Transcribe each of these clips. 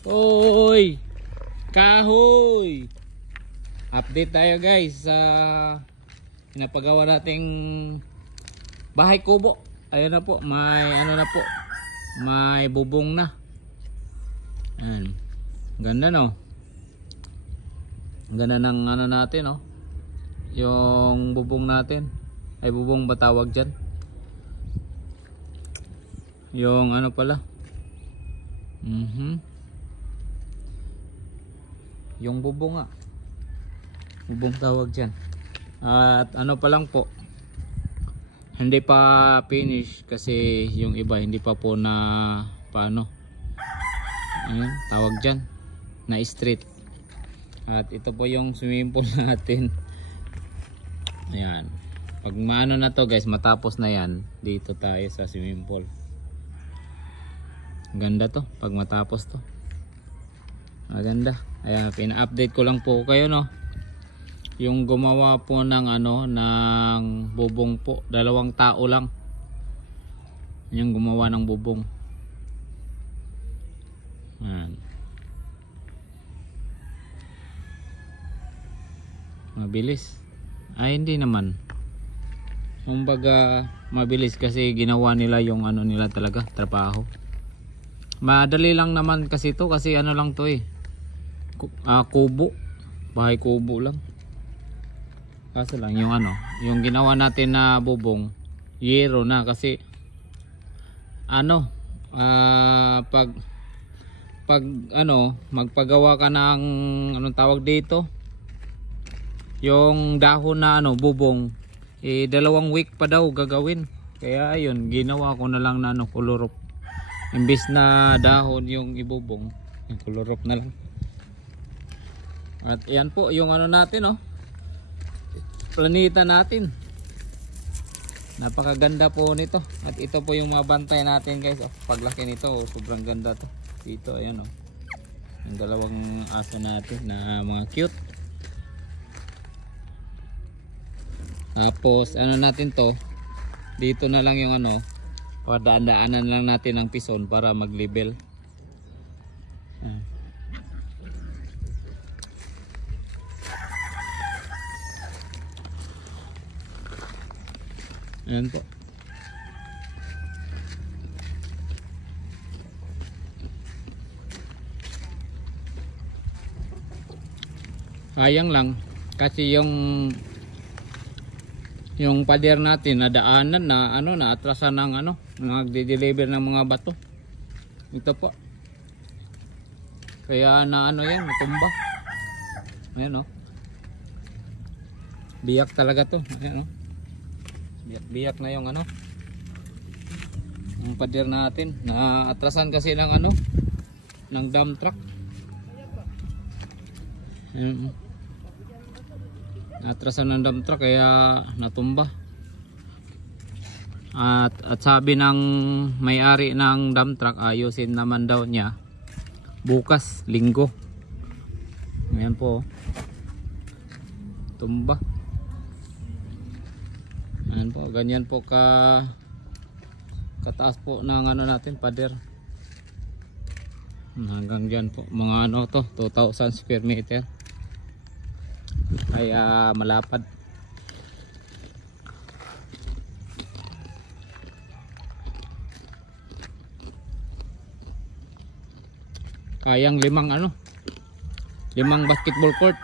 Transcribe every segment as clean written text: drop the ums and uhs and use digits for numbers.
Hoy! Kahoy! Update tayo guys sa pinapagawa nating bahay kubo. Ayan na po, may ano na po. May bubong na. Ayan. Ganda no. Ganda ng ano natin no. Yung bubong natin. Ay bubong ba tawag dyan? Yung ano pala. Yung bubong nga. Bubong tawag dyan. At ano pa lang po, hindi pa finish kasi yung iba hindi pa po na paano. Ayan, tawag dyan na street. At ito po yung swimming pool natin. Ayan. Pag maano na to guys, matapos na yan, dito tayo sa swimming pool. Ganda to pag matapos to. Maganda. Ayan, pina-update ko lang po kayo no. Yung gumawa po ng ano, ng bubong po, 2 tao lang. Yung gumawa ng bubong. Ayan. Mabilis. Ay hindi naman. Kumbaga mabilis kasi ginawa nila yung ano nila talaga, trabaho. Madali lang naman kasi to kasi ano lang to eh. Kubo. Bahay kubo lang. Kaso lang yung ano, yung ginawa natin na bubong, yero na kasi ano, pag ano, magpagawa ka ng anong tawag dito? Yung dahon na ano, bubong, 2 week pa daw gagawin. Kaya ayun, ginawa ko na lang na ano, kulurop. Imbis na dahon yung ibubong, yung kulurop na lang. At yan po yung ano natin oh. Planeta natin. Napakaganda po nito. At ito po yung mabantay natin guys oh. Paglaki nito oh, sobrang ganda to. Dito ayan oh. Yung 2 aso natin na mga cute. Tapos ano natin to, dito na lang yung ano, padaan-daanan lang natin ng pison para mag-level. Ayan po. Sayang lang kasi yung pader natin nadaanan na ano, na atrasan ng ano, nagde-deliver ng mga bato. Ito po. Kaya na ano yan, natumba. Ayan o. Biyak talaga to. Ayan o. Biyak na yung ano, yung pader natin. Na atrasan kasi ng ano, ng dump truck. Ayan o. Natrasan ng dump truck kaya natumba. At sabi ng may-ari ng dump truck, ayusin naman daw niya bukas, linggo. Ayan po. Tumba. Ayan po, ganyan po kataas po ng ano natin, pader. Hanggang dyan po, mga ano to, 2,000 square meter. Kaya malapad. Kayang 5 basketball court.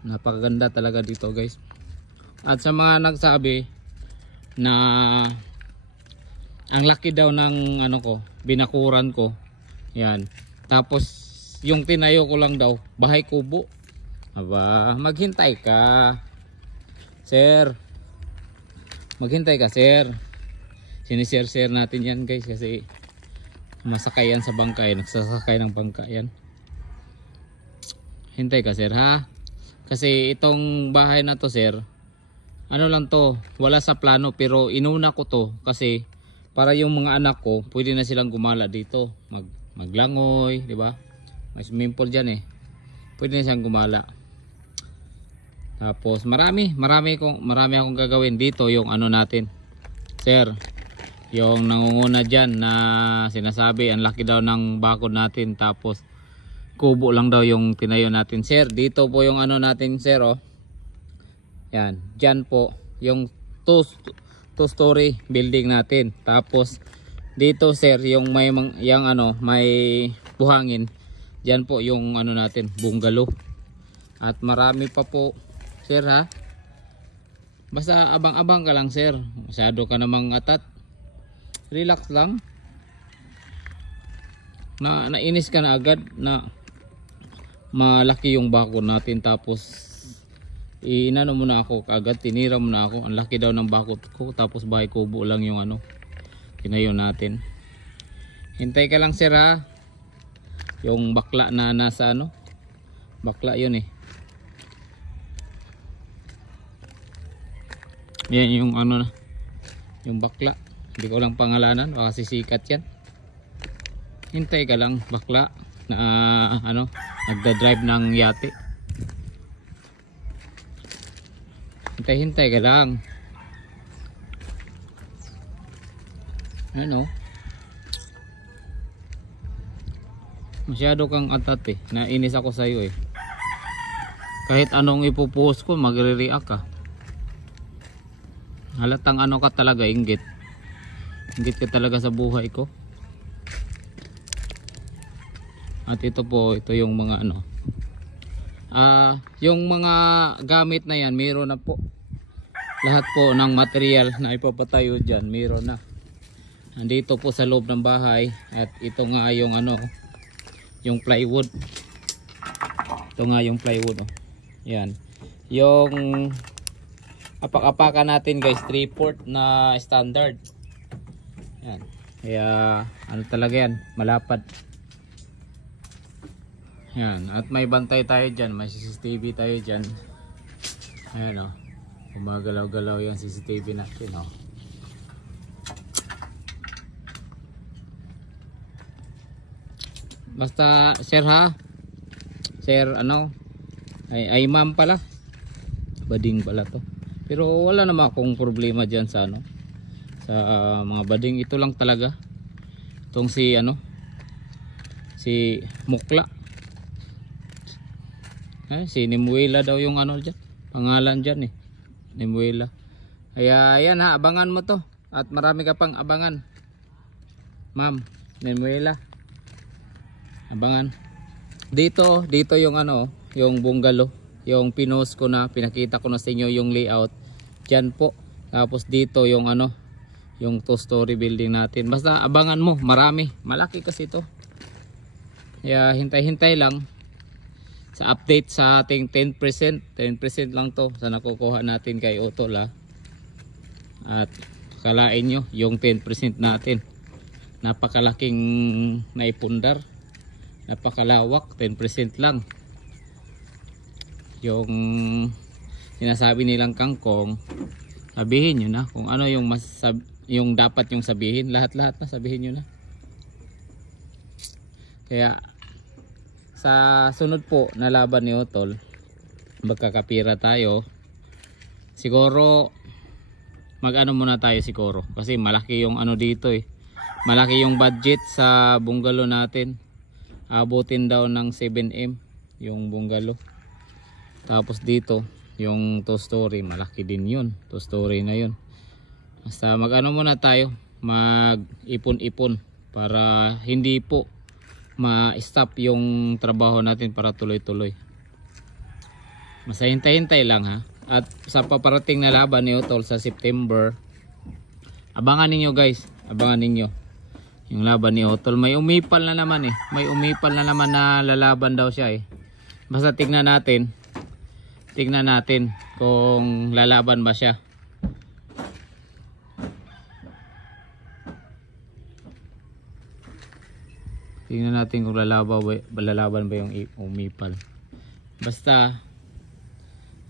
Napakaganda talaga dito guys. At sa mga nagsabi na ang laki daw ng ano ko, binakuran ko. Yan. Tapos yung tinayo ko lang daw, bahay kubo. Aba, maghintay ka. Sir. Maghintay ka, sir. Sinishare natin yan guys kasi masakay yan sa bangkay, nagsasakay ng bangka yan. Hintay ka, sir ha. Kasi itong bahay na to sir, ano lang to, wala sa plano pero inuna ko to kasi para yung mga anak ko pwede na silang gumala dito, maglangoy, di ba? May swimming pool dyan eh. Pwede na siyang gumala. Tapos marami akong gagawin dito. Yung ano natin, sir, yung nangunguna dyan na sinasabi ang laki daw ng bakod natin, tapos kubo lang daw yung tinayo natin, sir. Dito po yung ano natin, sir, oh. Yan, dyan po yung two-story building natin. Tapos dito, sir, yung may may buhangin, dyan po yung ano natin, bungalow. At marami pa po, sir, ha. Basta abang-abang ka lang, sir. Masyado ka namang atat. Relax lang. Nainis ka na agad na malaki yung bakod natin, tapos inano mo na ako kaagad, tinira mo na ako. Ang laki daw ng bakod ko, tapos bahay kubo lang yung ano tinayo natin. Hintay ka lang, sir, ha. Yung bakla na nasa ano, bakla yun eh. Yan yung ano na, yung bakla. Hindi ko lang pangalanan, baka sisikat yan. Hintay ka lang, bakla na ano, nagda-drive ng yate. Hintay ka lang. Ano? Masyado kang atat eh. Nainis ako sa iyo eh. Kahit anong ipopost ko, magre-react ka. Halatang ano ka talaga, inggit. Inggit ka talaga sa buhay ko. At ito po, ito yung mga ano. Yung mga gamit na yan, meron na po. Lahat po ng material na ipapatayo dyan, meron na. Nandito po sa loob ng bahay. At ito nga yung ano, yung plywood. Ito nga yung plywood, oh. Yan. Yung apak-apakan natin, guys, 3/4 na standard. Yan. Kaya ano talaga yan, malapad. Yan. At may bantay tayo dyan, may CCTV tayo dyan. Ayan, oh. Gumagalaw-galaw yung CCTV natin, oh. Basta, sir, ha. Sir, ano, ay ma'am pala. Bading pala to. Pero wala naman akong problema dyan sa ano, sa mga bading. Ito lang talaga itong si ano, si Mukla, si Nimuela daw yung ano dyan, pangalan dyan eh, Nimuela. Kaya yan, ha, abangan mo to. At marami ka pang abangan, ma'am Nimuela. Abangan. Dito yung ano, yung bungalow, yung pinost ko na, pinakita ko na sa inyo yung layout. Diyan po. Tapos dito yung ano, yung 2-story building natin. Basta abangan mo, marami. Malaki kasi ito. Kaya hintay-hintay lang sa update sa ating 10%. 10% lang to sa nakukuha natin kay Utol, ha. At kalain nyo yung 10% natin. Napakalaking naipundar. Napakalawak, 10% lang. Yung sinasabi nilang kangkong, sabihin nyo na kung ano yung yung dapat yung sabihin. Lahat-lahat na sabihin nyo na. Kaya sa sunod po na laban ni Utol, magkakapira tayo. Siguro mag-ano muna tayo siguro, kasi malaki yung ano dito eh. Malaki yung budget sa bungalow natin. Abutin daw ng 7M yung bungalow. Tapos dito yung 2-story, malaki din yun. 2-story na yun. Basta mag-ano muna tayo, mag-ipon-ipon para hindi po ma-stop yung trabaho natin, para tuloy-tuloy. Basta hintay-hintay lang, ha. At sa paparating na laban ni Utol sa September, abangan ninyo, guys. Abangan ninyo yung laban ni Utol. May umipal na naman eh. May umipal na naman na lalaban daw siya eh. Basta tignan natin. Tignan natin kung lalaban ba siya. Tignan natin kung lalaban ba yung umipal. Basta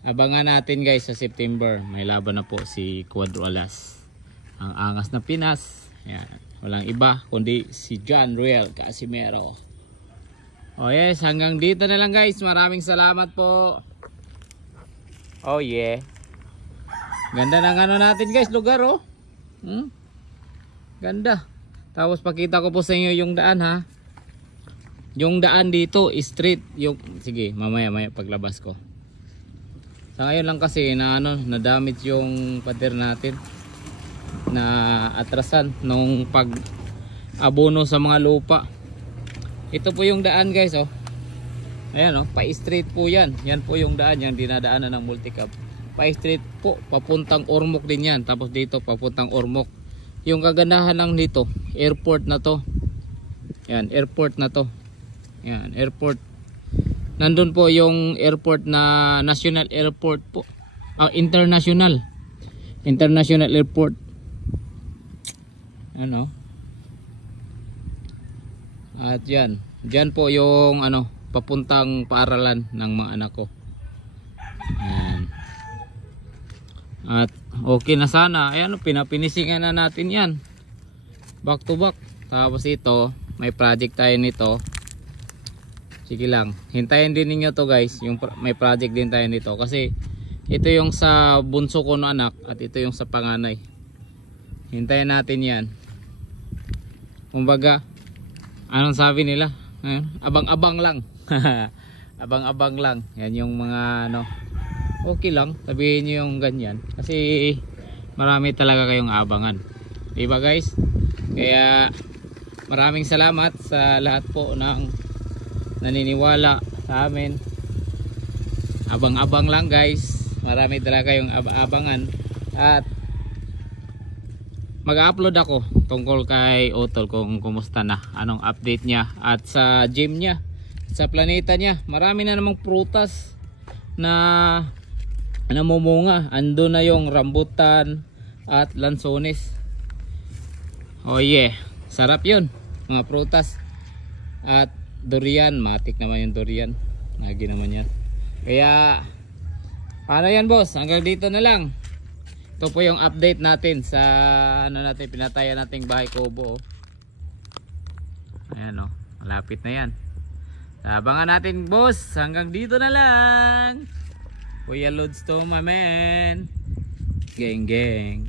abangan natin, guys, sa September. May laban na po si Cuadro Alas. Ang angas na Pinas. Yan. Walang iba kundi si John Ruel Casimero. Oh yes, hanggang dito na lang guys. Maraming salamat po. Oh yeah. Ganda ng ano natin guys, lugar oh. Ganda. Tapos pakita ko po sa inyo yung daan ha. Yung daan dito, street. Sige, mamaya paglabas ko. Sa ngayon lang kasi na nadamit yung pader natin. Na atrasan nung pag abono sa mga lupa. Ito po yung daan guys oh. Ayan oh, pa-street po yan. Yan po yung daan, yung dinadaanan ng multicab. Pa-street po, papuntang Ormoc din yan. Tapos dito papuntang Ormoc. Yung kagandahan lang dito, airport na to. Yan, airport na to. Yan, airport. Nandun po yung airport na national airport po. International. International airport. Ano? At yan. Diyan po yung papuntang paaralan ng mga anak ko. Yan. At okay na sana. Ayan, pinapinisingan na natin yan. Back to back. Tapos ito, may project tayo nito. Sige lang. Hintayin din niyo to guys. May project din tayo nito. Kasi ito yung sa bunso ko na anak. At ito yung sa panganay. Hintayin natin yan. Kumbaga, anong sabi nila? Abang-abang lang. Abang-abang lang. Yan yung mga okay lang. Sabihin nyo yung ganyan. Kasi marami talaga kayong abangan. Diba guys? Kaya maraming salamat sa lahat po ng naniniwala sa amin. Abang-abang lang guys. Marami talaga kayong abangan. At mag-upload ako tungkol kay Utol kung kumusta na, anong update niya at sa gym niya, sa planeta niya. Marami na namang prutas na namumunga. Ando na yung rambutan at lansones. Oh yeah, sarap yun mga prutas. At durian, matik naman yung durian, lagi naman yan. Kaya paano yan boss, hanggang dito na lang. Ito po yung update natin sa natin, pinatayan nating bahay kubo. Ayan oh, malapit na yan. Abangan natin boss, hanggang dito na lang. Kuya Lods to my man. Geng geng.